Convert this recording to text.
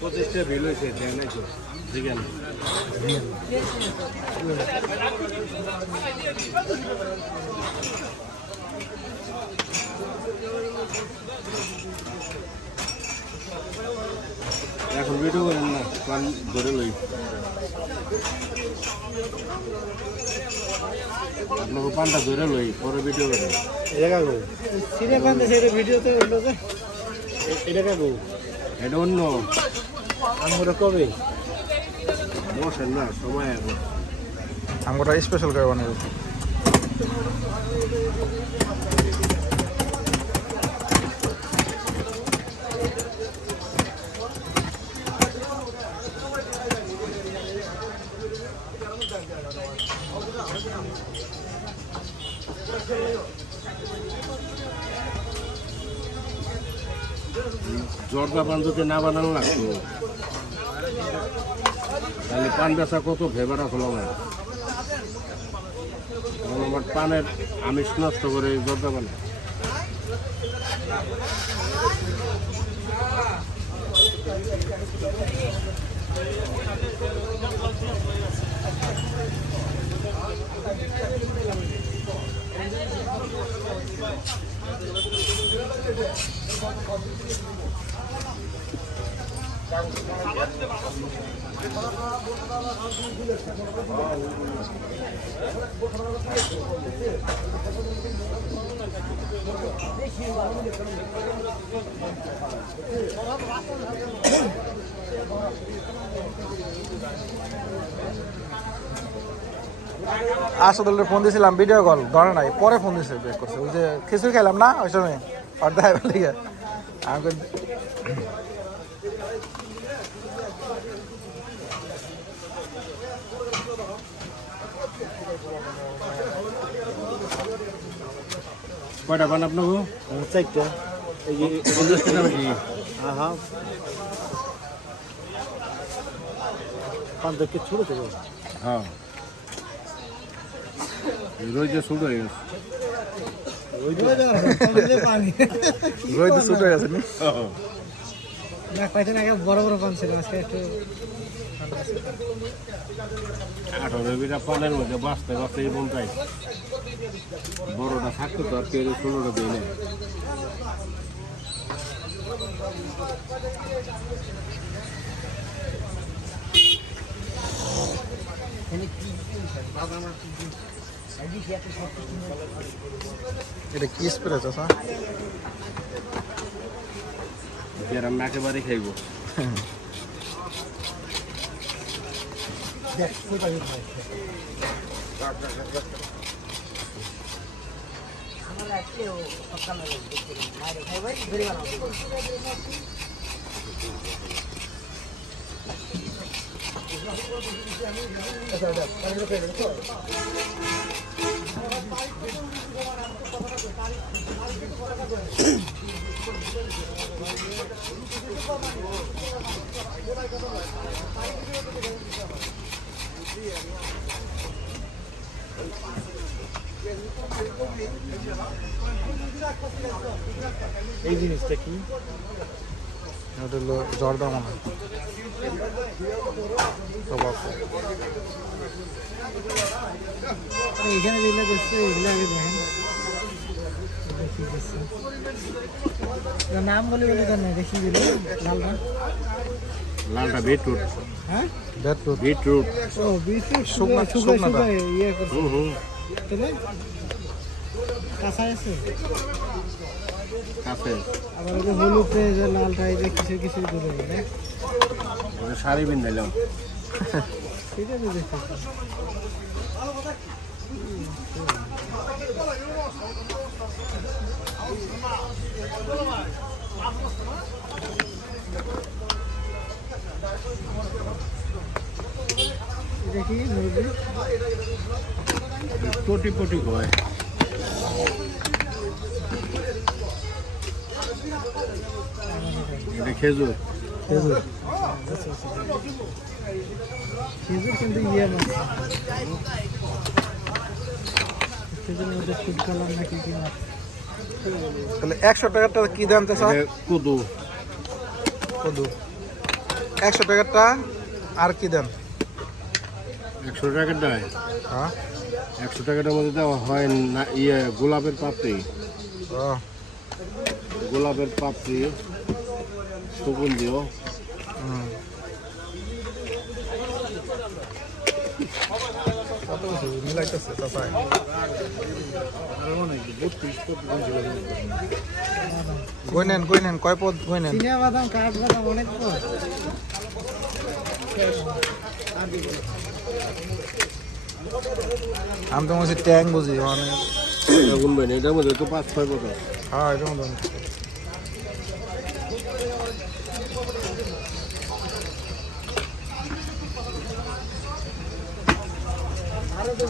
পঁচিশটা বিল হয়েছে নাই তো দেখেন এখন ভিডিও করেন না পান ধরে লই আপনাকে পানটা ধরে লই পরে ভিডিও করেন এটা সিনে পান সেটা ভিডিওতে হলো যে এটা কাকু এটা অন্য আমরা কবে বসেন না সময় এখন আমরা স্পেশাল করে বানাবো জর্দা পান যদি না বানানো লাগতো তাহলে পান বেচা কত ফেভার আসলো না আমার পানের আমিষ নষ্ট করে জর্দা বানায় আসাদুলের ফোন দিয়েছিলাম ভিডিও কল ধরে নাই পরে ফোন দিয়েছে ব্রেক করছে ওই যে খিচুড়ি খেলাম না ওই সময় অর্ধা লিগে আমাকে কয়টা পান আপনাকে চারটা এই যে 50 টাকা নাকি হ্যাঁ পান থেকে ছোট ছোট হ্যাঁ রোজে শুরু হয়ে গেছে রোজ তো ছুটে গেছে নি কয়েকদিন আগে বড় বড় পান ছিল আজকে একটু 18 বিটা পানের মধ্যে বাঁচতে বাঁচতে এই বনটাই বড়টা থাকতো তো আর কেউ 16টা দিয়ে নেই এটা কি স্প্রে চাষা আমি একেবারে খাইব এই জিনিসটা কি এটা হলো জর্দা মনে হয় এখানে যেগুলো করছে এগুলো আগে দেখেন নাম বলে বলে জান না দেখি দিল লালটা লালটা বিটরুট হ্যাঁ বিটরুট ও বিটরুট শুকনা ইয়ে করছে তাহলে কাঁচা আছে কাছে আবার ওই যে হলুদে যে লালটা এই যে কিছু কিছু দিল না ওটা শাড়ি বিন্ধাইলাম সেটা তো দেখছি দেখি মুরগি পটি পটি হয় এটা খেজুর খেজুর কিন্তু ইয়ে মাছ খেজুরের মধ্যে ফুড কালার নাকি কি মাছ তাহলে 100 টাকাটা কি দাম চাচা? কুদু কদু 100 টাকাটা আর কি দেন? 100 টাকার দেয়। হ্যাঁ 100 টাকাটার মধ্যে দেওয়া হয় না গোলাপের পাপড়ি, ও গোলাপের পাপড়ি সুগুন দিও। কত কিছু মিলাইতেছে চাচা। কই নেন কয় পদ কই নেন? চিনিয়া বাদাম কাঠ বাদাম অনেক তো আমি তো মনে ট্যাং বুঝি মানে। গুনবেন এটার মধ্যে তো 5-6 পদ। হ্যাঁ এটার মতন। আরো তো